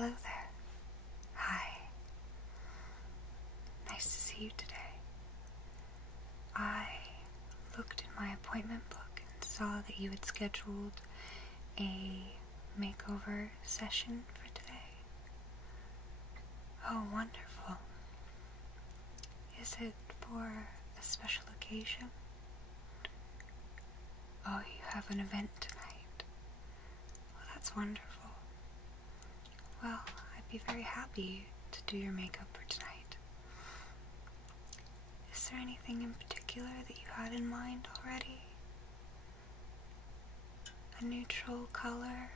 Hello there. Hi. Nice to see you today. I looked in my appointment book and saw that you had scheduled a makeover session for today. Oh, wonderful. Is it for a special occasion? Oh, you have an event tonight. Well, that's wonderful. Well, I'd be very happy to do your makeup for tonight. Is there anything in particular that you had in mind already? A neutral color?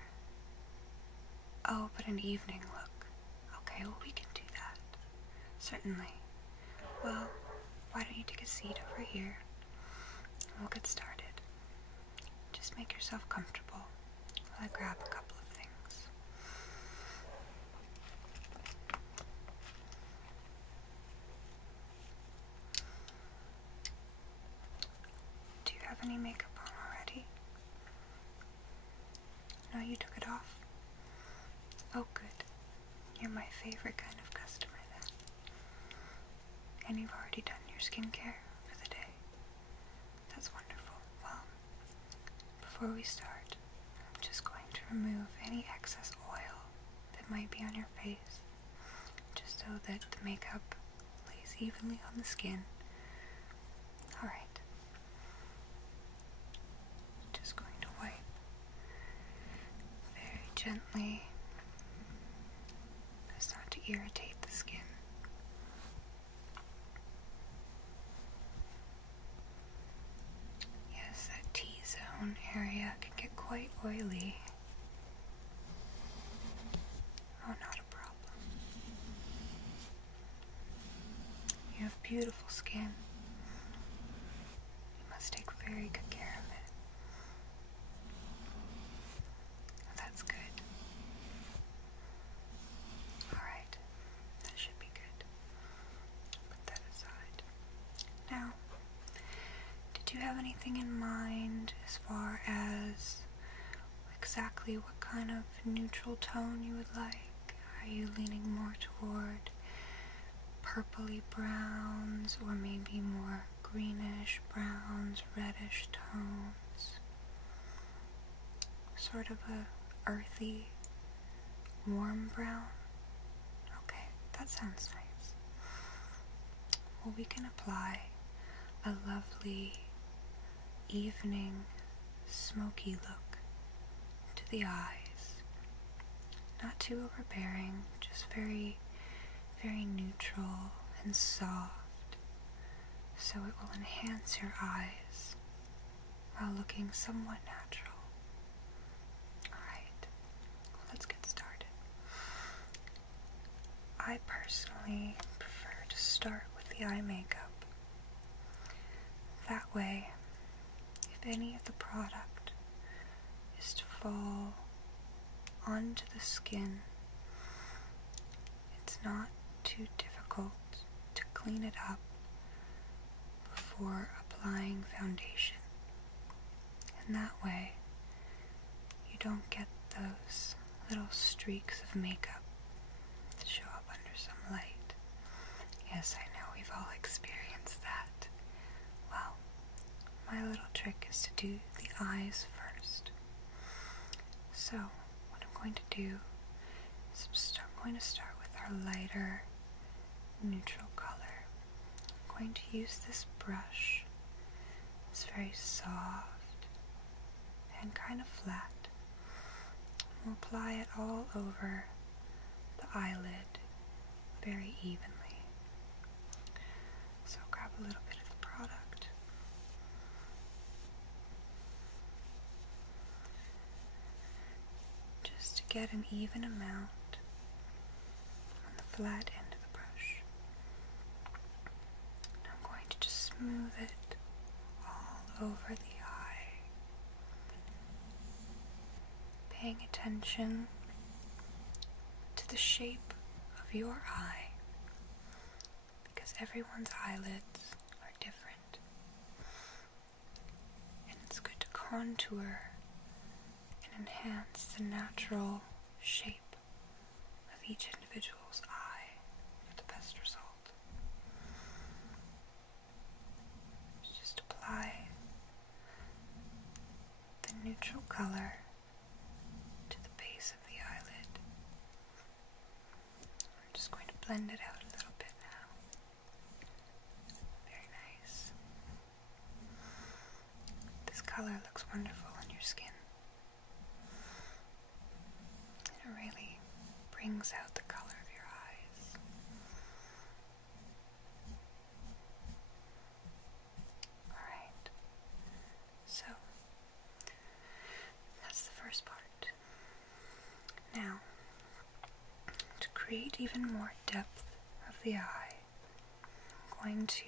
Oh, but an evening look. Okay, well, we can do that. Certainly. Well, why don't you take a seat over here and we'll get started. Just make yourself comfortable while I grab a couple of things. Do you have any makeup on already? No, you took it off? Oh, good. You're my favorite kind of customer then. And you've already done your skincare for the day. That's wonderful. Well, before we start, I'm just going to remove any excess oil that might be on your face, just so that the makeup lays evenly on the skin. Alright. Just going to wipe very gently, as not to irritate the skin. Yes, that T-zone area can get quite oily. Oh, not a problem. You have beautiful skin. You must take very good care of it. That's good. Alright, that should be good. Put that aside. Now, did you have anything in mind as far as exactly what kind of neutral tone you would like? Are you leaning more toward purpley browns, or maybe more greenish browns, reddish tones? Sort of a earthy, warm brown? Okay, that sounds nice. Well, we can apply a lovely evening smoky look to the eyes. Not too overbearing, just very, very neutral and soft, so it will enhance your eyes while looking somewhat natural. Alright, well, let's get started. I personally prefer to start with the eye makeup. That way, if any of the product is to fall onto the skin, it's not too difficult to clean it up before applying foundation. And that way, you don't get those little streaks of makeup that show up under some light. Yes, I know we've all experienced that. Well, my little trick is to do the eyes first. So, what I'm going to do is I'm going to start with our lighter neutral color. I'm going to use this brush. It's very soft and kind of flat. We'll apply it all over the eyelid very evenly. So grab a little bit of the product. Just to get an even amount on the flat end of the brush. And I'm going to just smooth it all over the eye. Paying attention to the shape of your eye, because everyone's eyelids are different. And it's good to contour and enhance the natural shape of each individual's eye for the best result. Just apply the neutral color to the base of the eyelid. I'm just going to blend it out a little bit now. Very nice. This color looks wonderful on your skin. It really brings out the color of your eyes. Alright, so that's the first part. Now, to create even more depth of the eye, I'm going to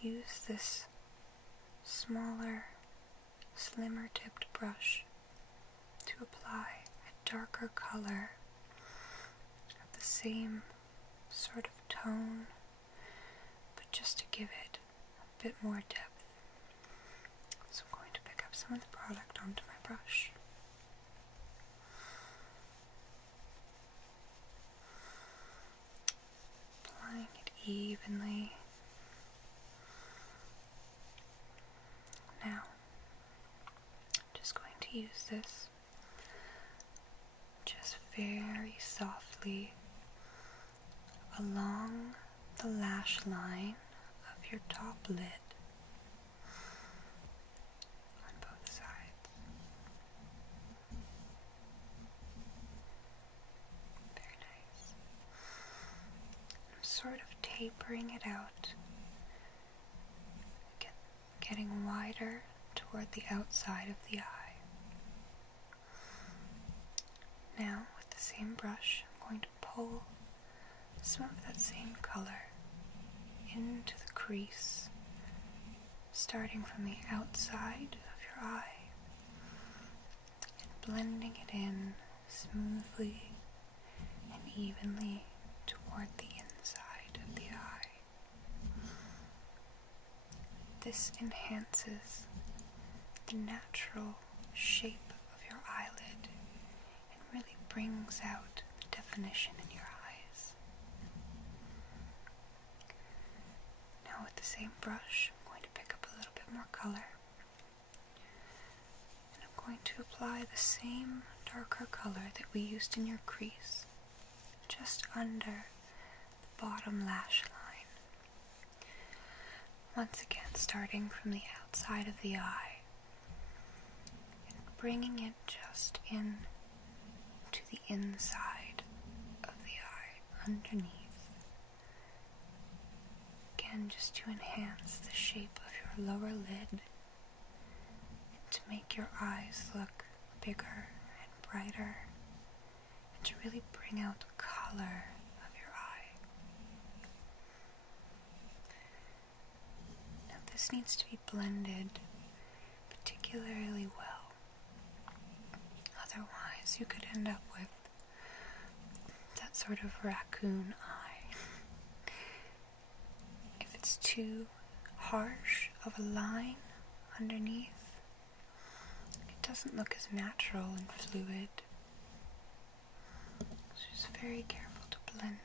use this smaller, slimmer tipped brush to apply a darker color of the same sort of tone, but just to give it a bit more depth. So I'm going to pick up some of the product onto my brush. Applying it evenly. Now, I'm just going to use this just very softly along the lash line of your top lid on both sides. Very nice. I'm sort of tapering it out, getting wider toward the outside of the eye. Now, with the same brush, I'm going to pull some of that same color into the crease, starting from the outside of your eye and blending it in smoothly and evenly toward the inside of the eye. This enhances the natural shape of your eyelid and really brings out the definition in your eyes. Now with the same brush, I'm going to pick up a little bit more color, and I'm going to apply the same darker color that we used in your crease, just under the bottom lash line. Once again, starting from the outside of the eye and bringing it just in to the inside of the eye, underneath. Again, just to enhance the shape of your lower lid and to make your eyes look bigger and brighter and to really bring out the color of your eye. Now this needs to be blended particularly well. Otherwise you could end up with that sort of raccoon eye. If it's too harsh of a line underneath, it doesn't look as natural and fluid. So just very careful to blend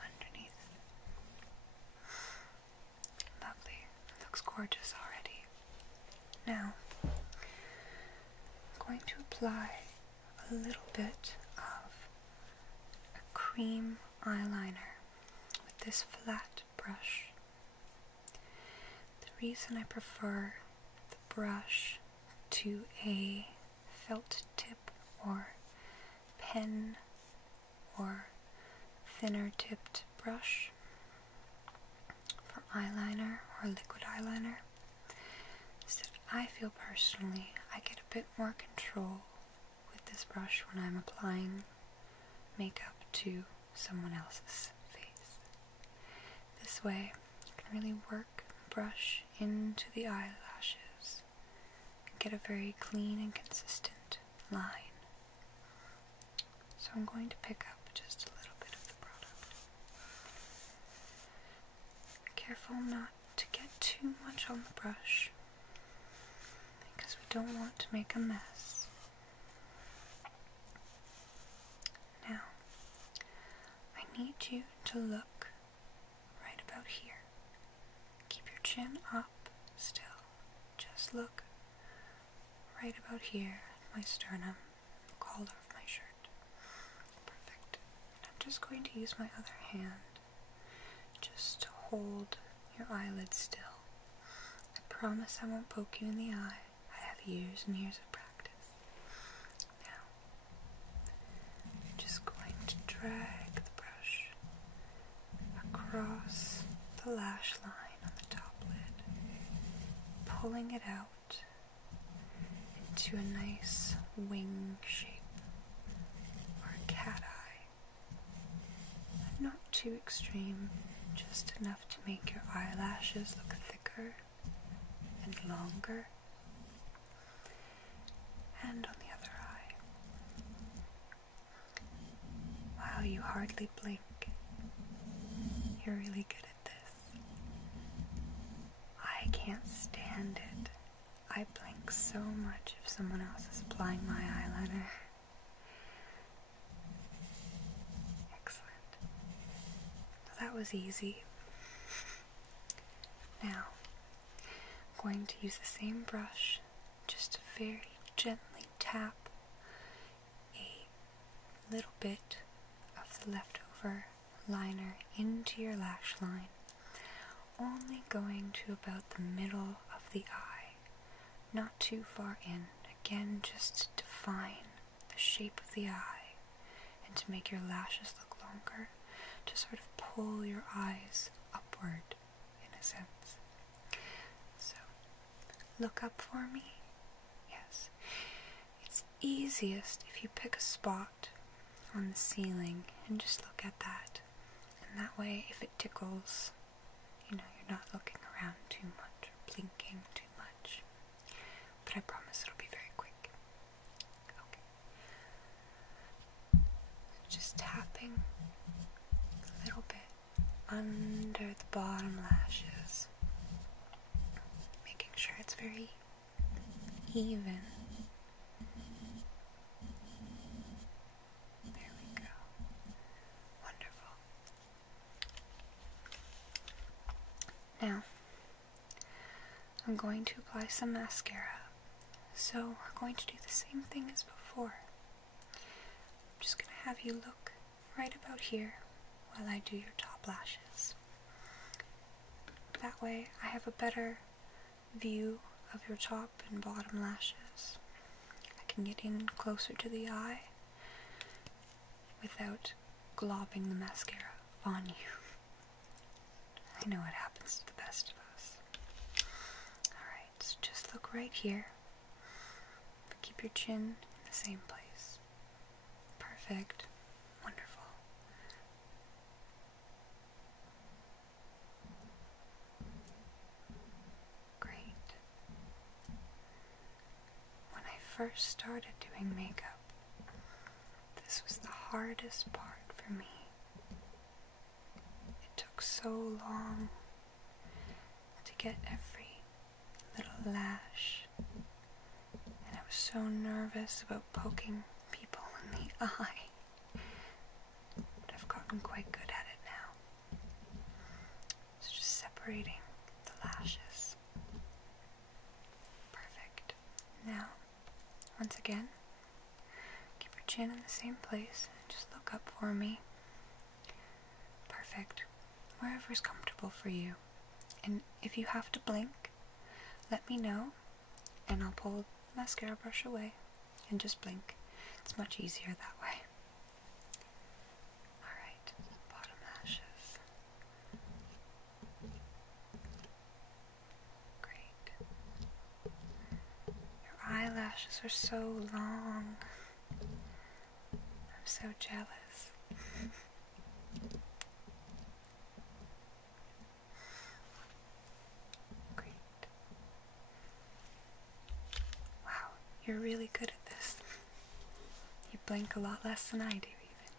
underneath. Lovely. It looks gorgeous already. Now, I'm going to apply a little bit of a cream eyeliner with this flat brush. The reason I prefer the brush to a felt tip or pen or thinner tipped brush for eyeliner or liquid eyeliner is that I feel personally I get a bit more control with this brush when I'm applying makeup to someone else's face. This way you can really work the brush into the eyelashes and get a very clean and consistent line. So I'm going to pick up just a little bit of the product. Careful not to get too much on the brush because we don't want to make a mess. Now, need you to look right about here. Keep your chin up still. Just look right about here at my sternum, the collar of my shirt. Perfect. And I'm just going to use my other hand just to hold your eyelid still. I promise I won't poke you in the eye. I have years and years of practice. Now, I'm just going to drag the brush across the lash line on the top lid, pulling it out into a nice wing shape, or a cat eye. Not too extreme, just enough to make your eyelashes look thicker and longer. And on the other eye. Wow, you hardly blink. You're really good at this. I can't stand it. I blink so much if someone else is applying my eyeliner. Excellent. So that was easy. Now, I'm going to use the same brush just to very gently tap a little bit of the leftover liner into your lash line, only going to about the middle of the eye, not too far in, again just to define the shape of the eye and to make your lashes look longer, to sort of pull your eyes upward in a sense. So, look up for me. Yes. It's easiest if you pick a spot on the ceiling and just look at that. And that way, if it tickles, you're not looking around too much or blinking too much. But I promise it'll be very quick. Okay. So just tapping a little bit under the bottom lashes, making sure it's very even. There we go. Wonderful. Now, I'm going to apply some mascara. So we're going to do the same thing as before. I'm just going to have you look right about here while I do your top lashes. That way I have a better view of your top and bottom lashes. I can get in closer to the eye without globbing the mascara on you. I know it happens to the best of us. Alright, so just look right here. But keep your chin in the same place. Perfect. Wonderful. Great. When I first started doing makeup, this was the hardest part for me. It took so long to get every little lash, and I was so nervous about poking people in the eye. But I've gotten quite good at it now. So just separating the lashes. Perfect. Now, once again, keep your chin in the same place and just look up for me. Perfect. Wherever's comfortable for you. And if you have to blink, let me know and I'll pull the mascara brush away and just blink. It's much easier that way. Alright, bottom lashes. Great. Your eyelashes are so long. I'm so jealous. Great. Wow, you're really good at this. You blink a lot less than I do even.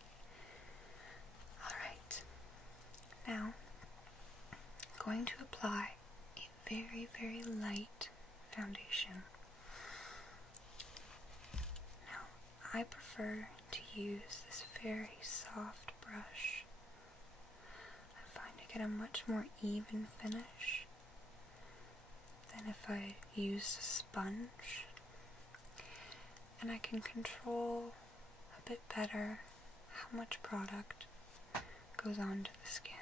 Alright. Now, I'm going to apply a very, very light foundation. Now, I prefer to use this very soft brush get a much more even finish than if I used a sponge. And I can control a bit better how much product goes onto the skin.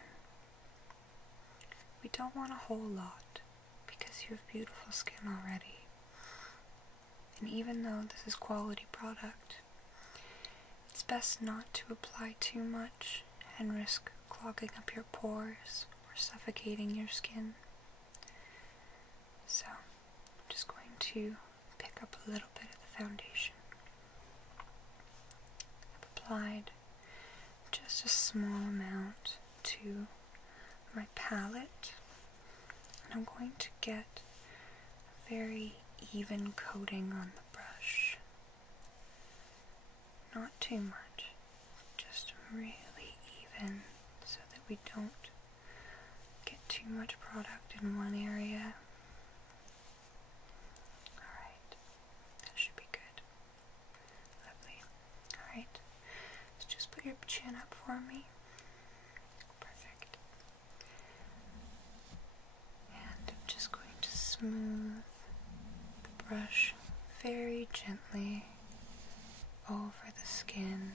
We don't want a whole lot because you have beautiful skin already. And even though this is quality product, it's best not to apply too much and risk clogging up your pores or suffocating your skin. So I'm just going to pick up a little bit of the foundation. I've applied just a small amount to my palette, and I'm going to get a very even coating on the brush. Not too much, just really even so that we don't get too much product in one area. Alright, that should be good. Lovely. Alright, so just put your chin up for me. Perfect. And I'm just going to smooth the brush very gently over the skin.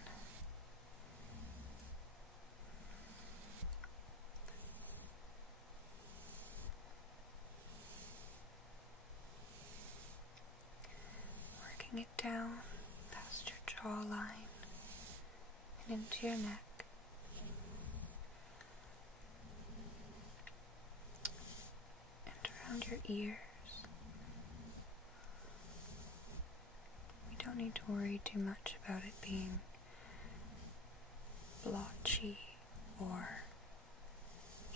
Working it down past your jawline and into your neck. And around your ears. We don't need to worry too much about it being blotchy or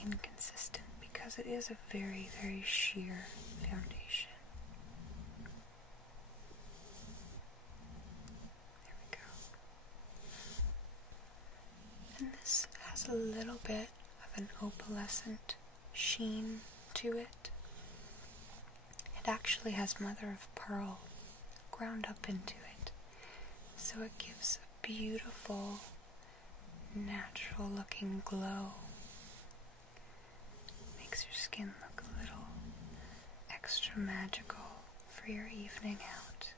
inconsistent because it is a very, very sheer foundation. There we go. And this has a little bit of an opalescent sheen to it. It actually has mother of pearl ground up into it, so it gives a beautiful, natural looking glow. Makes your skin look a little extra magical for your evening out.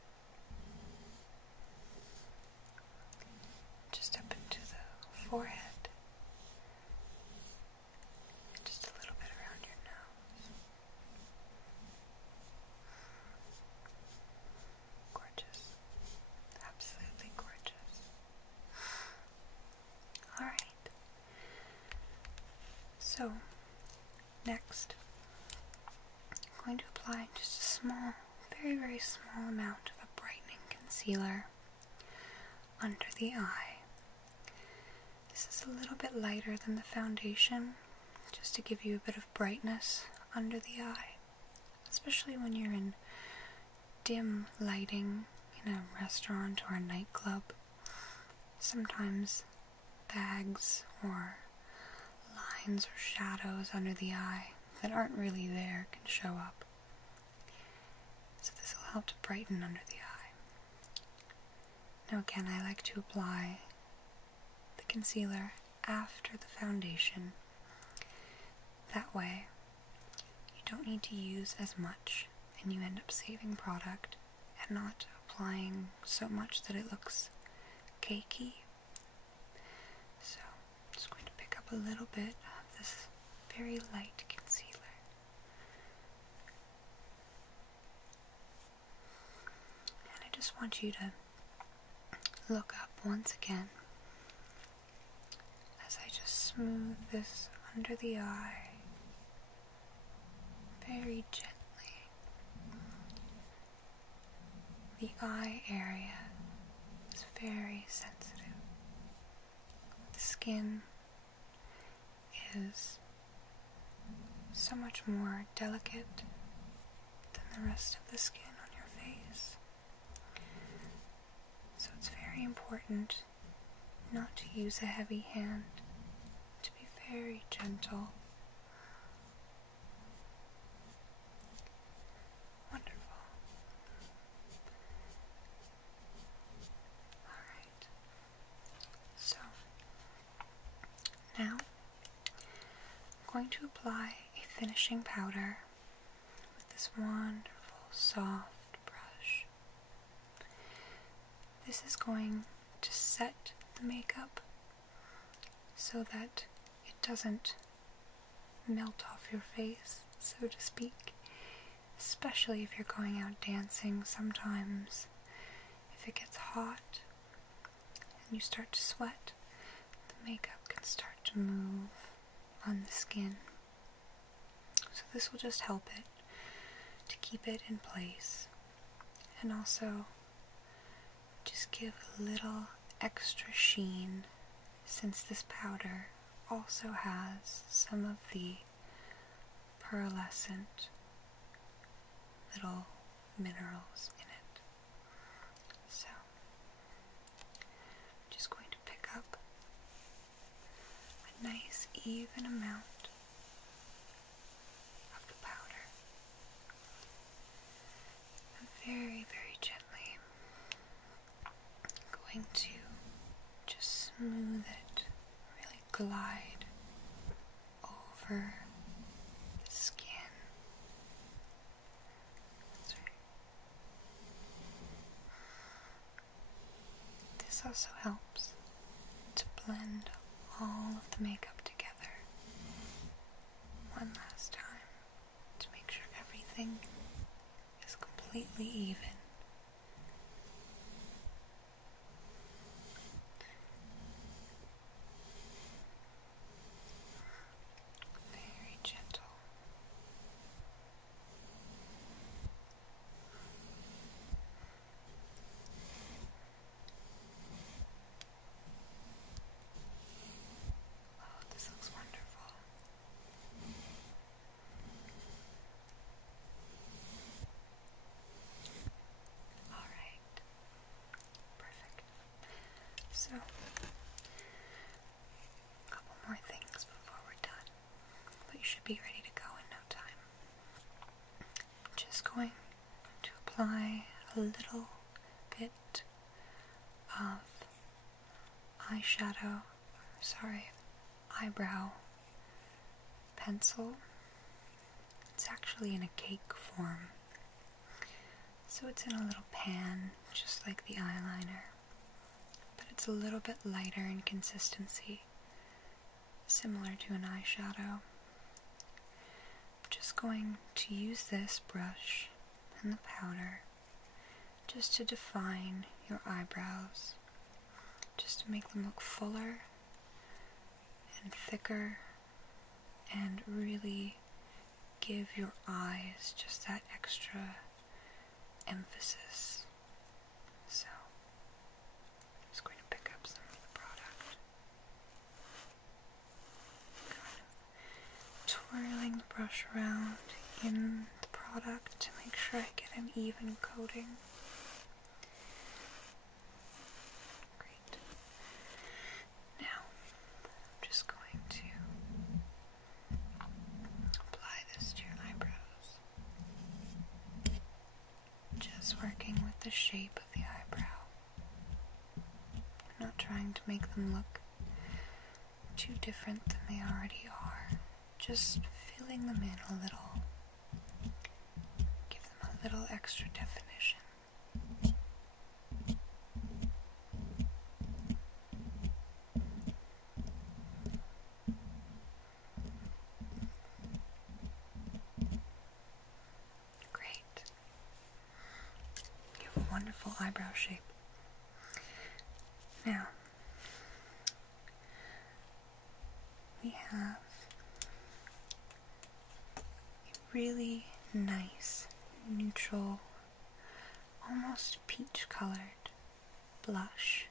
Just up into the forehead. Just a little bit around your nose. Gorgeous. Absolutely gorgeous. Alright. So, next, I'm going to apply just a small, very, very small amount of a brightening concealer under the eye. This is a little bit lighter than the foundation, just to give you a bit of brightness under the eye, especially when you're in dim lighting in a restaurant or a nightclub. Sometimes bags or lines or shadows under the eye that aren't really there can show up. So this will help to brighten under the eye. Now again, I like to apply the concealer after the foundation. That way, you don't need to use as much and you end up saving product and not applying so much that it looks cakey. So I'm just going to pick up a little bit of this very light concealer. And I just want you to look up once again as I just smooth this under the eye very gently. The eye area is very sensitive. The skin is so much more delicate than the rest of the skin on your face. So it's very important not to use a heavy hand, to be very gentle. Wonderful. Alright. So, now I'm going to apply a finishing powder with this wonderful soft brush. This is going to set the makeup so that it doesn't melt off your face, so to speak, especially if you're going out dancing. Sometimes if it gets hot and you start to sweat, the makeup can start to move on the skin. So this will just help it to keep it in place, and also just give a little extra sheen, since this powder also has some of the pearlescent little minerals in it. So I'm just going to pick up a nice even amount of the powder and very, very gently going to just smooth it, really glide over the skin. That's right. This also helps to blend all of the makeup together one last time to make sure everything is completely even. Very gentle. Oh, this looks wonderful. Alright. Perfect. So, a couple more things before we're done, but you should be ready to go in no time. I'm just going to apply a little bit of eyebrow pencil. It's actually in a cake form, so it's in a little pan, just like the eyeliner, but it's a little bit lighter in consistency, similar to an eyeshadow. I'm just going to use this brush and the powder just to define your eyebrows, just to make them look fuller and thicker and really give your eyes just that extra emphasis. So I'm just going to pick up some of the product, kind of twirling the brush around in the product to make sure I get an even coating. Great. Now I'm just going to apply this to your eyebrows, just working with the shape of the eyebrow. I'm not trying to make them look too different than they already are, just filling them in a little, give them a little extra definition. Great. You have a wonderful eyebrow shape. Now, we have a really nice, neutral, almost peach-colored blush.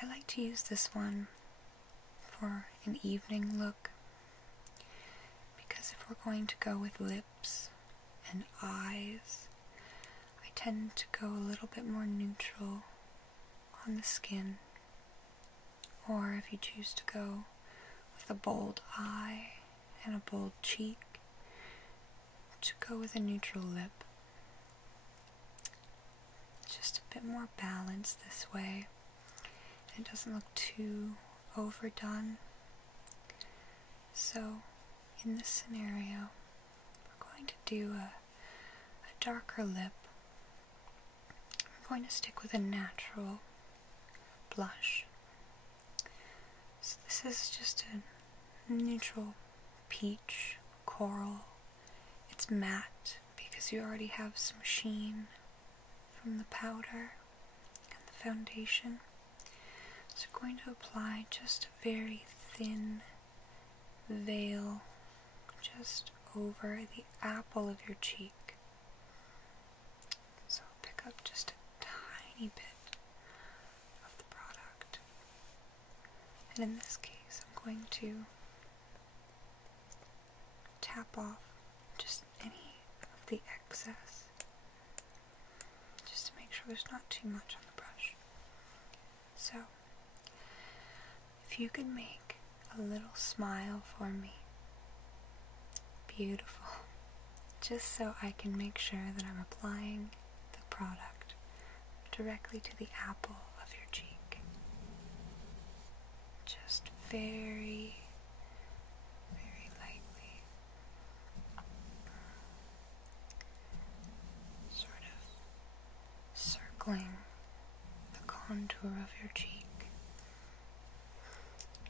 I like to use this one for an evening look, because if we're going to go with lips and eyes, I tend to go a little bit more neutral on the skin, or if you choose to go with a bold eye and a bold cheek, to go with a neutral lip. It's just a bit more balanced this way, and it doesn't look too overdone. So, in this scenario, we're going to do a darker lip. We're going to stick with a natural blush. So this is just a neutral peach, coral. It's matte because you already have some sheen from the powder and the foundation. So I'm going to apply just a very thin veil just over the apple of your cheek. So I'll pick up just a tiny bit of the product. And in this case, I'm going to tap off just any of the excess, just to make sure there's not too much on the brush. So, if you could make a little smile for me, beautiful, just so I can make sure that I'm applying the product directly to the apple of your cheek. Just very, very lightly. Sort of circling the contour of your cheek.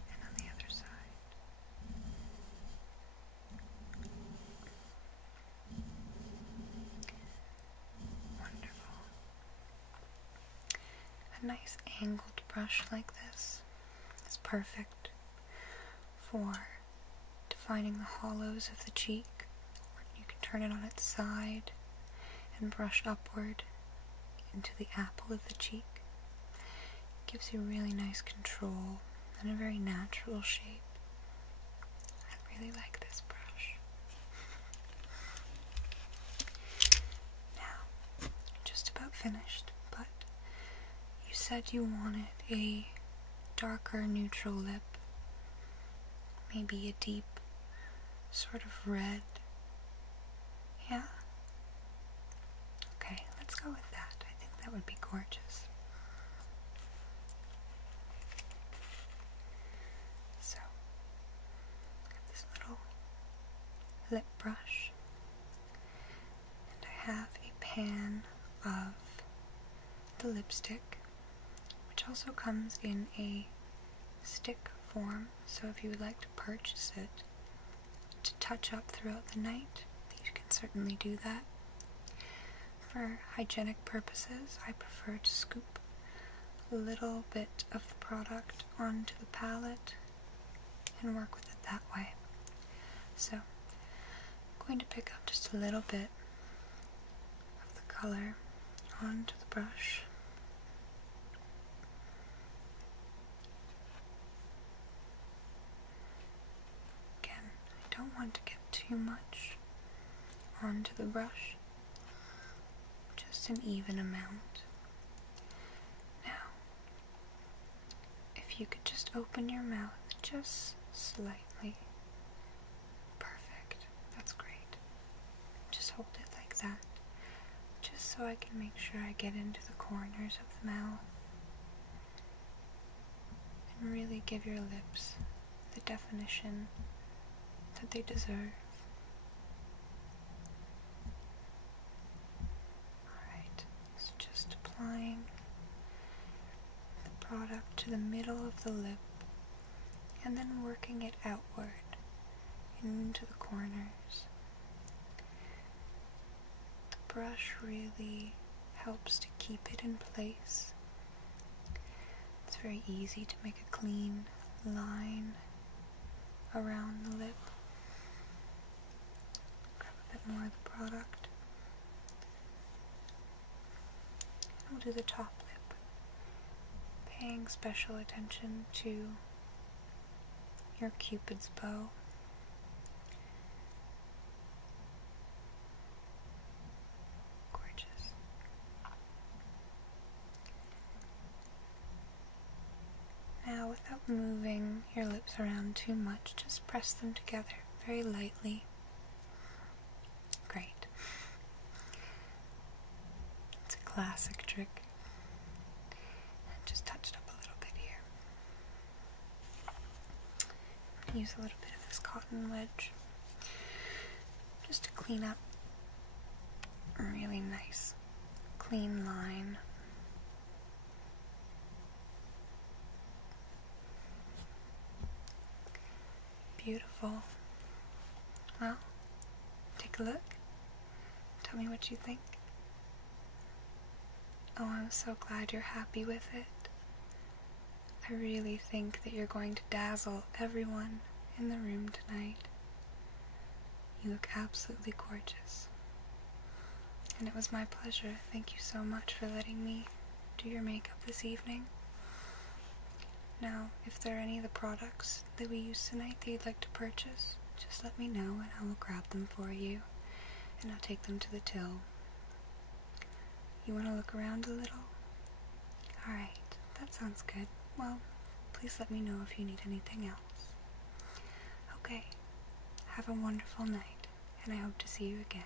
And on the other side. Wonderful. A nice angled brush like this is perfect for defining the hollows of the cheek, or you can turn it on its side and brush upward into the apple of the cheek. It gives you really nice control and a very natural shape. I really like this brush. Now, just about finished, but you said you wanted a darker neutral lip, maybe a deep sort of red. Yeah? Okay, let's go with that. I think that would be gorgeous. So, this little lip brush, and I have a pan of the lipstick, which also comes in a stick form, so if you would like to purchase it to touch up throughout the night, you can certainly do that. For hygienic purposes, I prefer to scoop a little bit of the product onto the palette and work with it that way. So, I'm going to pick up just a little bit of the color onto the brush. Again, I don't want to get too much onto the brush, just an even amount. Now, if you could just open your mouth just slightly. Perfect. That's great. Just hold it like that, just so I can make sure I get into the corners of the mouth and really give your lips the definition that they deserve. Alright, so just applying the product to the middle of the lip and then working it outward into the corners. The brush really helps to keep it in place. It's very easy to make a clean line around the lip. Grab a bit more of the product. And we'll do the top lip, paying special attention to your Cupid's bow. Gorgeous. Now, without moving your lips around too much, just press them together very lightly. Great. It's a classic trick. And just touch it up a little bit here. use a little bit of this cotton wedge just to clean up a really nice, clean line. Beautiful. Well, take a look. Tell me what you think. Oh, I'm so glad you're happy with it. I really think that you're going to dazzle everyone in the room tonight. You look absolutely gorgeous. And it was my pleasure. Thank you so much for letting me do your makeup this evening. Now, if there are any of the products that we use tonight that you'd like to purchase, just let me know and I will grab them for you, and I'll take them to the till. You want to look around a little? Alright, that sounds good. Well, please let me know if you need anything else. Okay, have a wonderful night, and I hope to see you again.